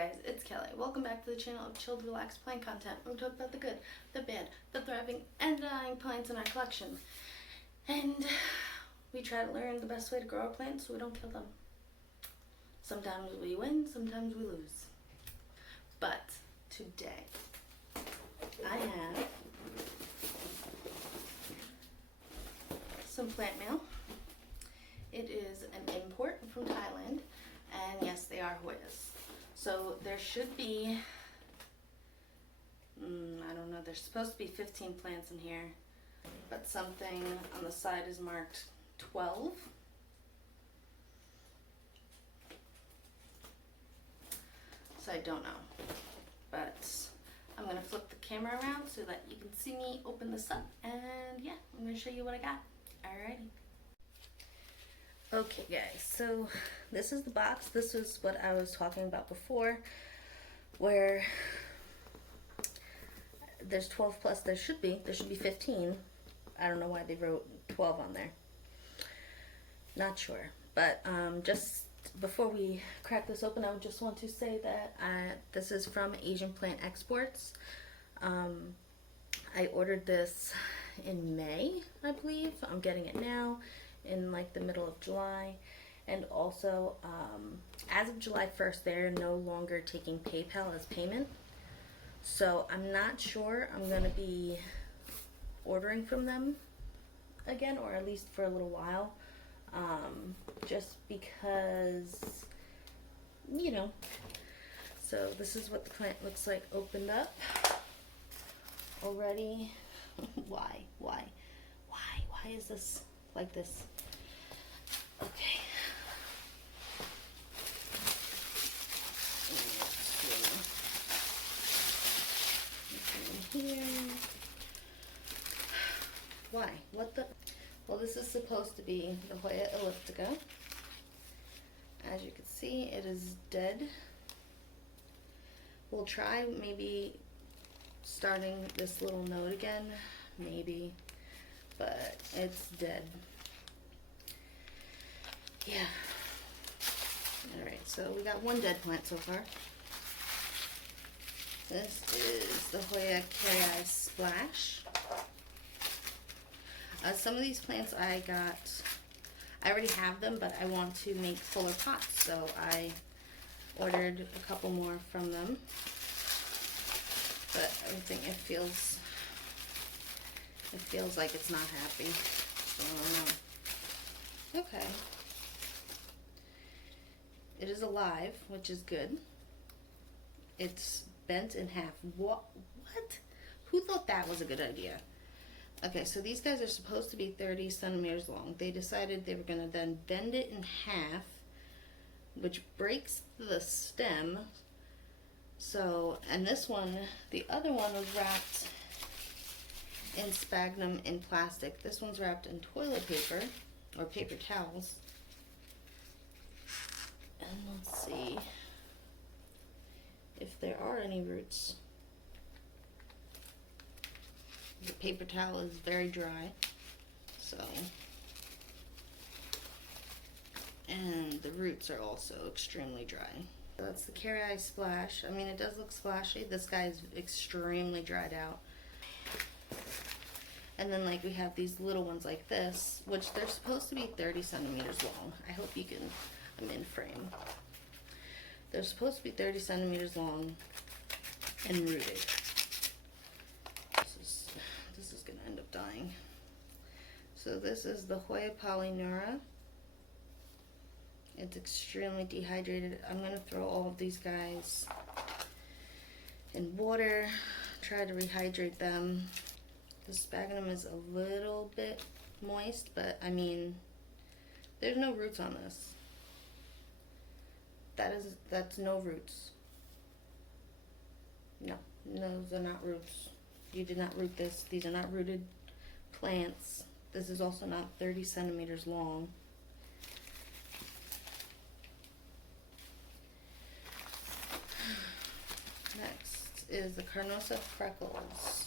guys, it's Kelly. Welcome back to the channel of chilled, relaxed plant content. We talk about the good, the bad, the thriving, and the dying plants in our collection. And we try to learn the best way to grow our plants so we don't kill them. Sometimes we win, sometimes we lose. But today, I have some plant mail. It is an import from Thailand, and yes, they are Hoyas. So there should be, I don't know, there's supposed to be 15 plants in here, but something on the side is marked 12. So I don't know, but I'm gonna flip the camera around so that you can see me open this up, and yeah, I'm gonna show you what I got. Alrighty. Okay guys, so this is the box. This is what I was talking about before, where there's 12 plus, there should be 15. I don't know why they wrote 12 on there. Not sure. But just before we crack this open, I would just want to say that this is from Asian Plant Exports. I ordered this in May, I believe. I'm getting it now in like the middle of July, and also as of July 1st they're no longer taking PayPal as payment, so I'm not sure I'm gonna be ordering from them again, or at least for a little while, just because, you know. So this is what the plant looks like opened up already. Why is this like this? Okay. Here. Why? What the? Well, this is supposed to be the Hoya elliptica. As you can see, it is dead. We'll try maybe starting this little node again, maybe, but it's dead. Yeah. Alright, so we got one dead plant so far. This is the Hoya Carry Splash. Some of these plants I already have them, but I want to make fuller pots, so I ordered a couple more from them. But everything, it feels like it's not happy. So I don't know. Okay. It is alive, which is good. It's bent in half. What? Who thought that was a good idea? Okay, so these guys are supposed to be 30 centimeters long. They decided they were going to then bend it in half, which breaks the stem. So, and this one, the other one was wrapped in sphagnum in plastic. This one's wrapped in toilet paper or paper towels. And let's see if there are any roots. The paper towel is very dry, so, and the roots are also extremely dry. So that's the Carry Splash. I mean, it does look splashy. This guy is extremely dried out. And then like we have these little ones like this, which they're supposed to be 30 centimeters long. I hope you can, I'm in frame. They're supposed to be 30 centimeters long and rooted. This is gonna end up dying. So this is the Hoya Polynura. It's extremely dehydrated. I'm gonna throw all of these guys in water, try to rehydrate them. The sphagnum is a little bit moist, but I mean, there's no roots on this. That's no roots. No, those are not roots. You did not root this. These are not rooted plants. This is also not 30 centimeters long. Next is the Carnosa Freckles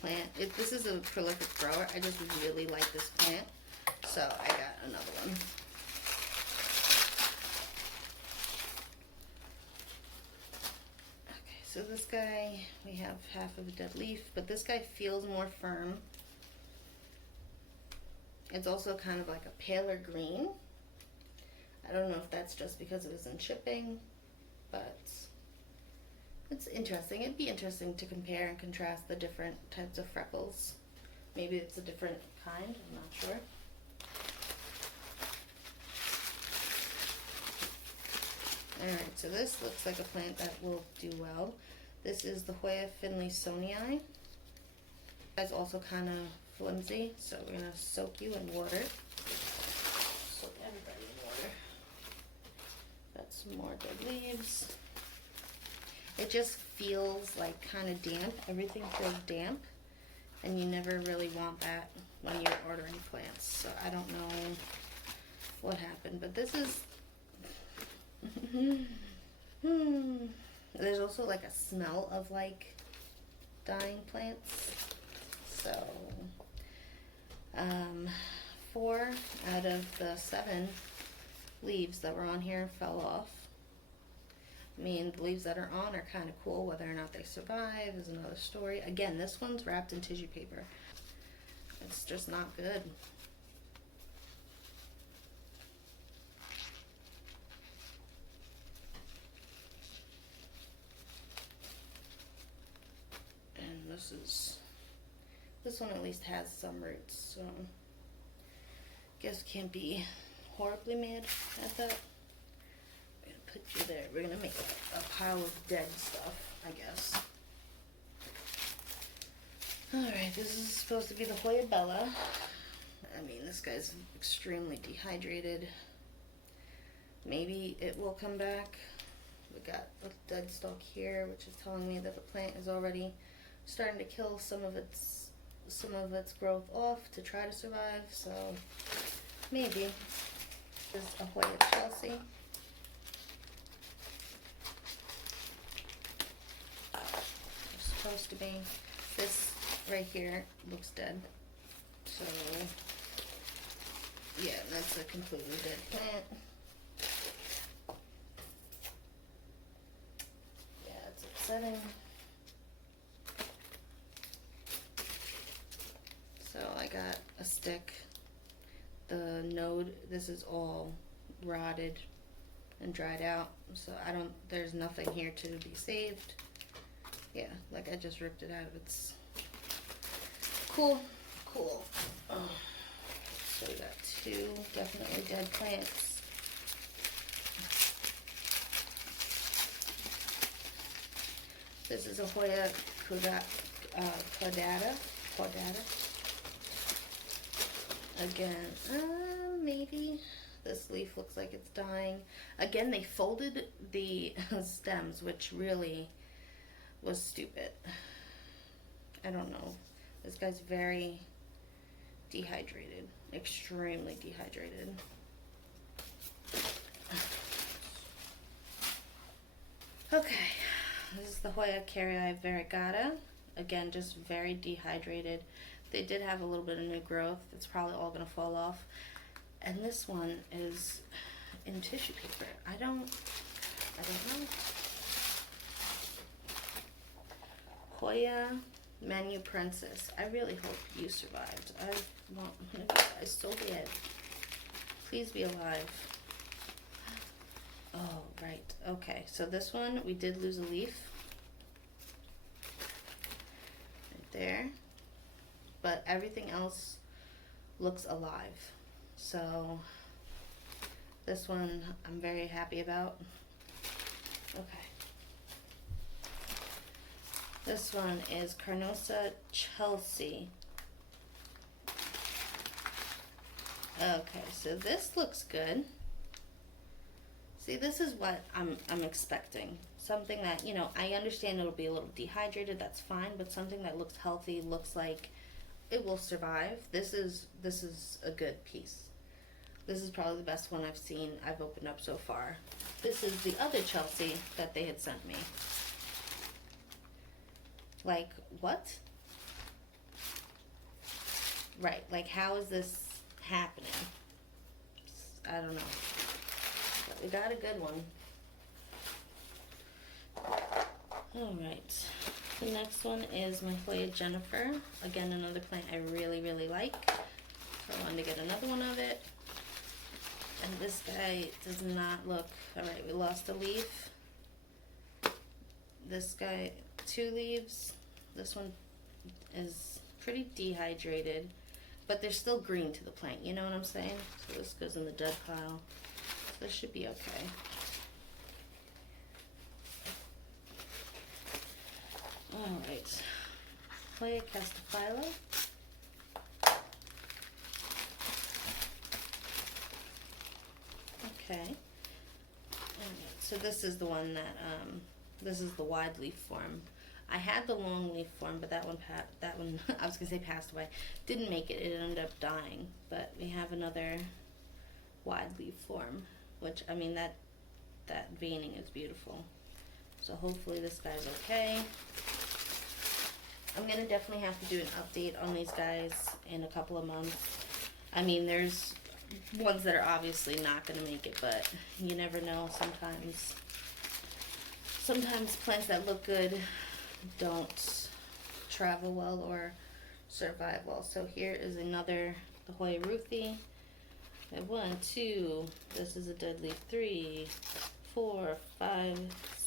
plant. This is a prolific grower. I just really like this plant, so I got another one. so this guy, we have half of a dead leaf, but this guy feels more firm. It's also kind of like a paler green. I don't know if that's just because it was in shipping, but it's interesting. It'd be interesting to compare and contrast the different types of freckles. Maybe it's a different kind, I'm not sure. Alright, so this looks like a plant that will do well. This is the Hoya finlaysonii. It's also kind of flimsy, so we're going to soak you in water. Soak everybody in water. Got some more dead leaves. It just feels like kind of damp. Everything feels damp, and you never really want that when you're ordering plants. So I don't know what happened, but this is there's also like a smell of like dying plants. So 4 out of the 7 leaves that were on here fell off. I mean, the leaves that are on are kind of cool. Whether or not they survive is another story. Again, this one's wrapped in tissue paper. It's just not good. And this one at least has some roots, so guess can't be horribly mad at that. We're gonna put you there. We're gonna make a pile of dead stuff, I guess. Alright, this is supposed to be the Hoya Bella. I mean, this guy's extremely dehydrated. Maybe it will come back. We got a dead stalk here, which is telling me that the plant is already starting to kill some of its growth off to try to survive, so maybe. This is a Hoya Chelsea. It's supposed to be. This right here looks dead, so yeah, that's a completely dead plant. Yeah, it's upsetting. So I got a stick. The node, this is all rotted and dried out, so there's nothing here to be saved. Yeah, like I just ripped it out of its. Cool. Oh. So we got 2 definitely dead plants. This is a Hoya caudata. Again, maybe this leaf looks like it's dying. Again, they folded the stems, which really was stupid. I don't know. This guy's very dehydrated, extremely dehydrated. Okay, this is the Hoya variegata. Again, just very dehydrated. They did have a little bit of new growth. It's probably all gonna fall off. And this one is in tissue paper. I don't know. Hoya Menu Princess. I really hope you survived. I want one of you guys so bad. Please be alive. Oh, right. Okay, so this one, we did lose a leaf. Right there. But everything else looks alive. So this one I'm very happy about. Okay. This one is Carnosa Chelsea. Okay, so this looks good. See, this is what I'm expecting. Something that, you know, I understand it'll be a little dehydrated, that's fine, but something that looks healthy, looks like it will survive. This is a good piece. This is probably the best one I've opened up so far. This is the other Chelsea that they had sent me. Like, what? Right, like how is this happening? I don't know. But we got a good one. Alright, the next one is my Hoya Jennifer. Again, another plant I really, really like. So I wanted to get another one of it. And this guy does not look... Alright, we lost a leaf. This guy, 2 leaves. This one is pretty dehydrated, but they're still green to the plant, you know what I'm saying? So this goes in the dead pile. So this should be okay. Alright, Hoya Castophila. Okay. Alright, so this is the one that, this is the wide leaf form. I had the long leaf form, but that one, I was gonna say passed away. Didn't make it, it ended up dying. But we have another wide leaf form, which, I mean, that veining is beautiful. So hopefully this guy's okay. I'm gonna definitely have to do an update on these guys in a couple of months. I mean, there's ones that are obviously not gonna make it, but you never know. Sometimes plants that look good don't travel well or survive well. So here is another, the Hoya Ruthie. I have 1, 2, this is a dead leaf, 3, 4, 5,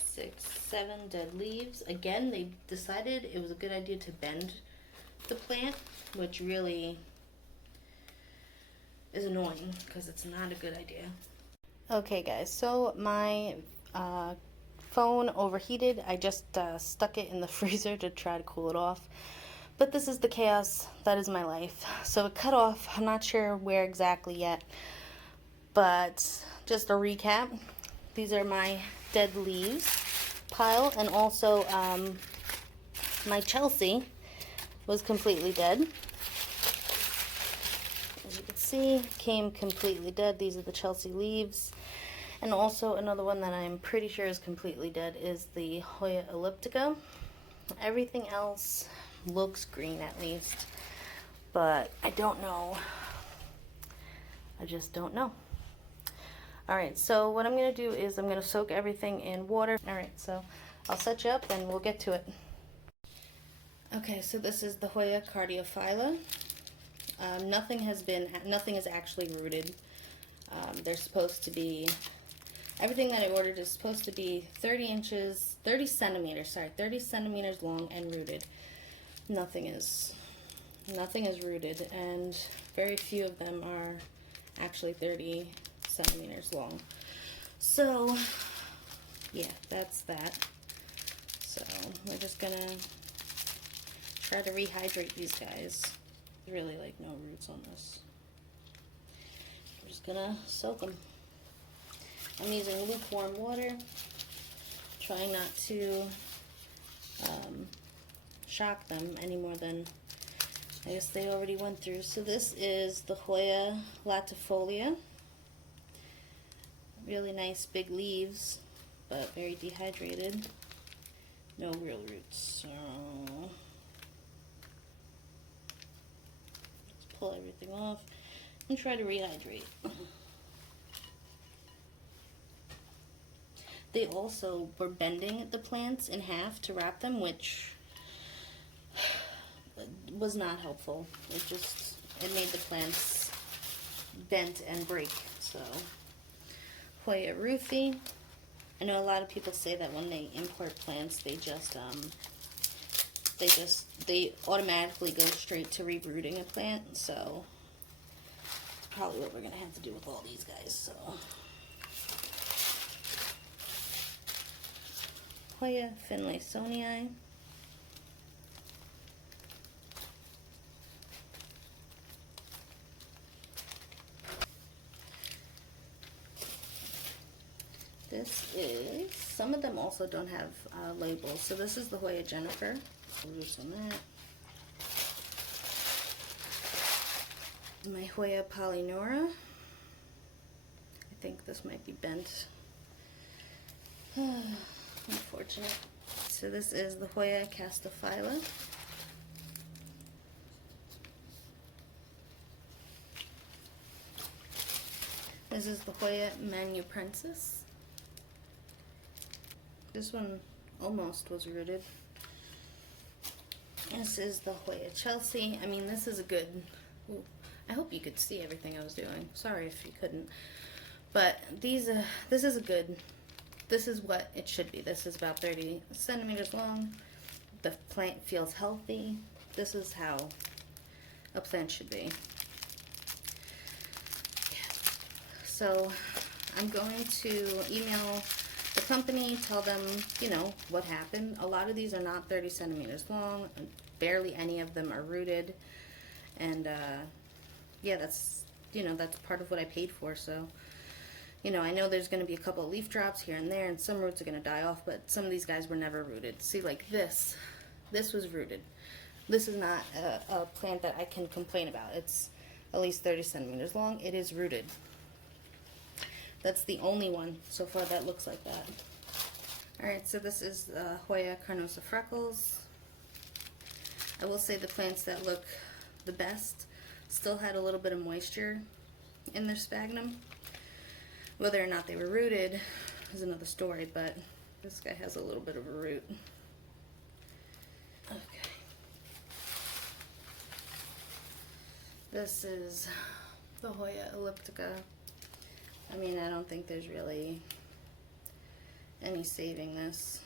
6, 7 dead leaves. Again, they decided it was a good idea to bend the plant, which really is annoying because it's not a good idea. Okay guys, so my phone overheated. I just stuck it in the freezer to try to cool it off. But this is the chaos that is my life. So it cut off. I'm not sure where exactly yet. But just a recap. These are my dead leaves pile. And also my Chelsea was completely dead. As you can see, came completely dead. These are the Chelsea leaves. And also another one that I'm pretty sure is completely dead is the Hoya elliptica. Everything else looks green at least, but I don't know. I just don't know. Alright, so what I'm going to do is I'm going to soak everything in water. Alright, so I'll set you up and we'll get to it. Okay, so this is the Hoya Cardiophylla. Nothing is actually rooted. They're supposed to be... Everything that I ordered is supposed to be 30 centimeters long and rooted. Nothing is rooted, and very few of them are actually 30 centimeters long. So, yeah, that's that. So, we're just gonna try to rehydrate these guys. Really, like, no roots on this. We're just gonna soak them. I'm using lukewarm water, trying not to shock them any more than I guess they already went through. So this is the Hoya latifolia. Really nice big leaves, but very dehydrated. No real roots. So let's pull everything off and try to rehydrate. They also were bending the plants in half to wrap them, which was not helpful. It made the plants bent and break. So, Hoya Ruthie. I know a lot of people say that when they import plants, they automatically go straight to rebrooting a plant. So, it's probably what we're gonna have to do with all these guys. So. Hoya Finlaysonii. This is, some of them also don't have labels. So this is the Hoya Jennifer. Loosen that. My Hoya Polynora. I think this might be bent. Unfortunate. So this is the Hoya Castophila. This is the Hoya Manuprensis. This one almost was rooted. This is the Hoya Chelsea. I mean, this is a good, ooh, I hope you could see everything I was doing. Sorry if you couldn't. But this is a good, this is what it should be. This is about 30 centimeters long. The plant feels healthy. This is how a plant should be. So I'm going to email the company, tell them, you know, what happened. A lot of these are not 30 centimeters long. Barely any of them are rooted. And yeah, that's, you know, that's part of what I paid for. So, you know, I know there's going to be a couple of leaf drops here and there, and some roots are going to die off, but some of these guys were never rooted. See, like this was rooted. This is not a plant that I can complain about. It's at least 30 centimeters long. It is rooted. That's the only one so far that looks like that. Alright, so this is Hoya carnosa freckles. I will say the plants that look the best still had a little bit of moisture in their sphagnum. Whether or not they were rooted is another story, but this guy has a little bit of a root. Okay. This is the Hoya elliptica. I mean, I don't think there's really any saving this.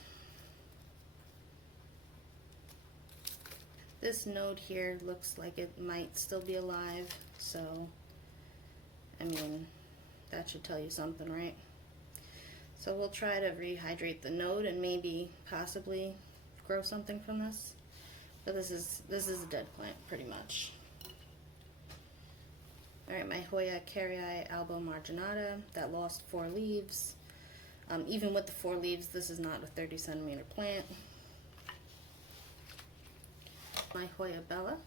This node here looks like it might still be alive, so, I mean, that should tell you something, right? So we'll try to rehydrate the node and maybe possibly grow something from this. But this is a dead plant, pretty much. Alright, my Hoya caryi albo marginata that lost 4 leaves. Even with the 4 leaves, this is not a 30 centimeter plant. My Hoya bella.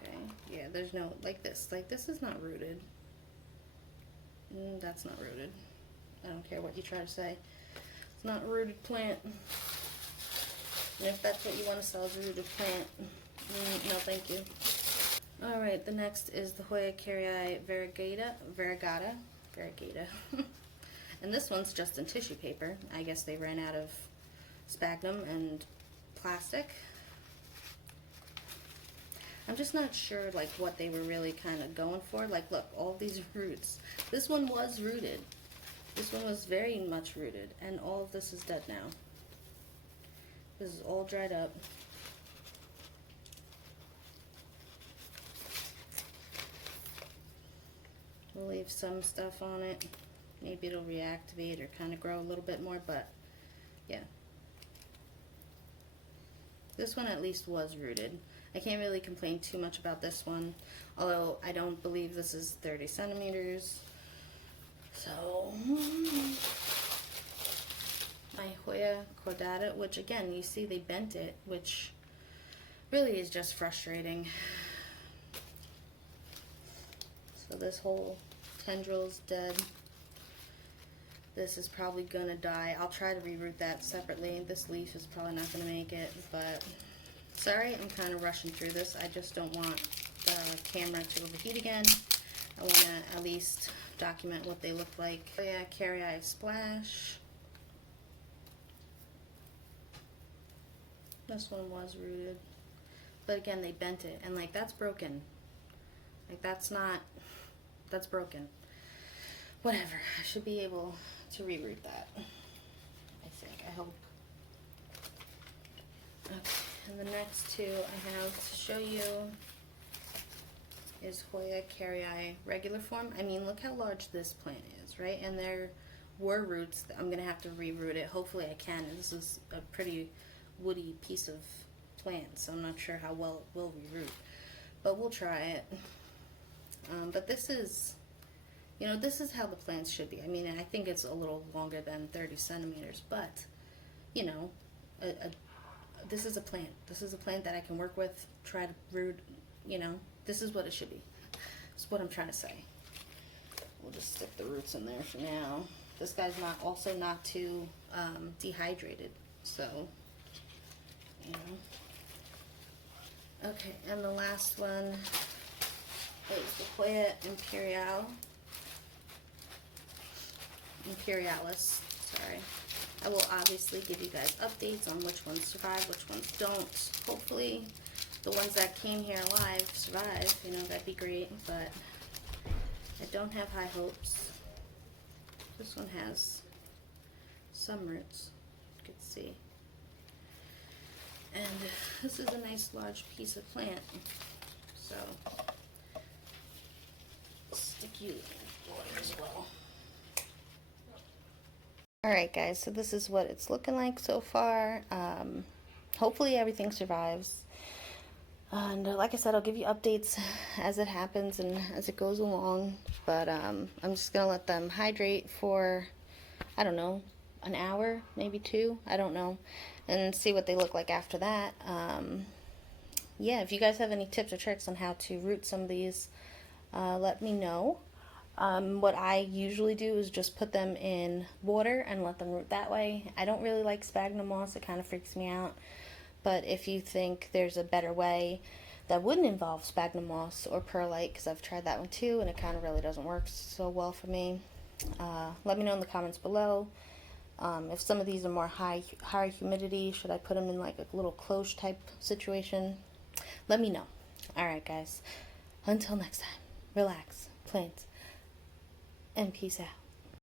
Okay, yeah, there's no, like this is not rooted. That's not rooted. I don't care what you try to say. It's not a rooted plant. And if that's what you want to sell as a rooted plant, no thank you. Alright, the next is the Hoya caryi variegata. And this one's just in tissue paper. I guess they ran out of sphagnum and plastic. I'm just not sure like what they were really kind of going for. Like, look, all these roots. This one was rooted. This one was very much rooted, and all of this is dead now. This is all dried up. We'll leave some stuff on it. Maybe it'll reactivate or kind of grow a little bit more, but yeah. This one at least was rooted. I can't really complain too much about this one, although I don't believe this is 30 centimeters. So, my Hoya cordata, which again, you see they bent it, which really is just frustrating. So this whole tendril's dead. This is probably gonna die. I'll try to reroot that separately. This leaf is probably not gonna make it, but sorry, I'm kind of rushing through this. I just don't want the camera to overheat again. I want to at least document what they look like. Oh yeah, caryi splash. This one was rooted, but again, they bent it, and like that's broken. Like that's broken. Whatever, I should be able to reroot that. I think, I hope. Okay, and the next two I have to show you is Hoya caryi regular form. I mean, look how large this plant is, right? And there were roots. I'm gonna have to reroot it. Hopefully I can. This is a pretty woody piece of plant, so I'm not sure how well it will reroot, but we'll try it. But this is, you know, this is how the plants should be. I mean, I think it's a little longer than 30 centimeters, but, you know, this is a plant. This is a plant that I can work with, try to root, you know, this is what it should be. That's what I'm trying to say. We'll just stick the roots in there for now. This guy's also not too dehydrated, so, you know. Okay, and the last one is the Hoya imperialis. Sorry, I will obviously give you guys updates on which ones survive, which ones don't. Hopefully the ones that came here alive survive, you know, that'd be great, but I don't have high hopes. This one has some roots, you can see. And this is a nice large piece of plant, so stick you in water as well. Alright guys, so this is what it's looking like so far. Hopefully everything survives. And like I said, I'll give you updates as it happens and as it goes along. But I'm just going to let them hydrate for, I don't know, an hour, maybe 2, I don't know. And see what they look like after that. Yeah, if you guys have any tips or tricks on how to root some of these, let me know. What I usually do is just put them in water and let them root that way. I don't really like sphagnum moss, it kind of freaks me out. But if you think there's a better way that wouldn't involve sphagnum moss or perlite, because I've tried that one too and it kind of really doesn't work so well for me, let me know in the comments below. If some of these are more high humidity, should I put them in like a little cloche type situation? Let me know. Alright guys, until next time, relax, plant, and peace out.